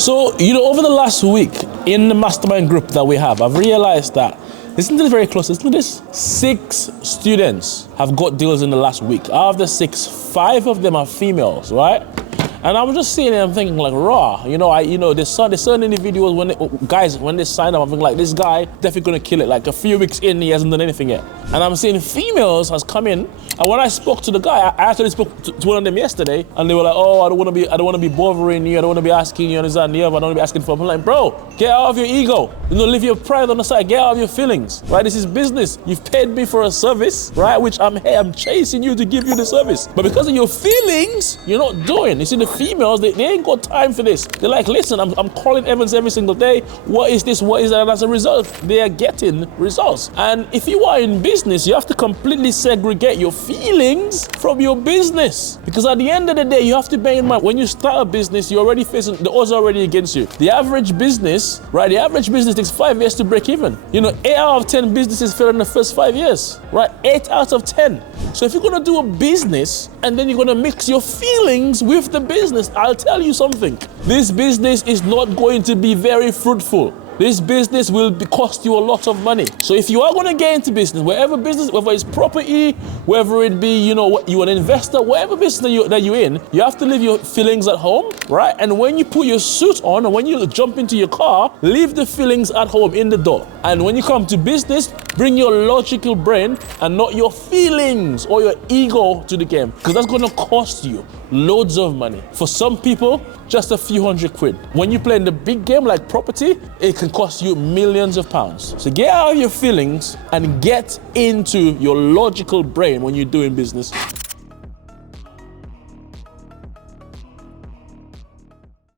So, over the last week in the mastermind group that we have, I've realized that, isn't this very close? Isn't this 6 students have got deals in the last week? Out of the 6, 5 of them are females, right? And I'm just sitting there and thinking like, raw, there's certain individuals when they sign up, I'm thinking like, this guy definitely gonna kill it. Like a few weeks in, he hasn't done anything yet. And I'm seeing females has come in, and when I spoke to the guy, I actually spoke to one of them yesterday, and they were like, oh, I don't wanna be bothering you, I don't wanna be asking you, this and the other, I don't wanna be asking for. I'm like, bro, get out of your ego. Leave your pride on the side, get out of your feelings, right? This is business. You've paid me for a service, right? Which I'm chasing you to give you the service. But because of your feelings, you're not doing. You see, the females, they ain't got time for this. They're like, listen, I'm calling Evans every single day. What is this? What is that? And as a result, they are getting results. And if you are in business, you have to completely segregate your feelings from your business. Because at the end of the day, you have to bear in mind, when you start a business, you're already facing, the odds are already against you. The average business, right? The average business takes 5 years to break even. 8 out of 10 businesses fail in the first 5 years, right? 8 out of 10. So if you're gonna do a business and then you're gonna mix your feelings with the business, I'll tell you something. This business is not going to be very fruitful. This business will cost you a lot of money. So if you are gonna get into business, whether it's property, whether it be, you're an investor, whatever business that you're in, you have to leave your feelings at home, right? And when you put your suit on and when you jump into your car, leave the feelings at home in the door. And when you come to business, bring your logical brain and not your feelings or your ego to the game, because that's gonna cost you loads of money. For some people, just a few £100. When you play in the big game like property, it can cost you millions of pounds. So get out of your feelings and get into your logical brain when you're doing business.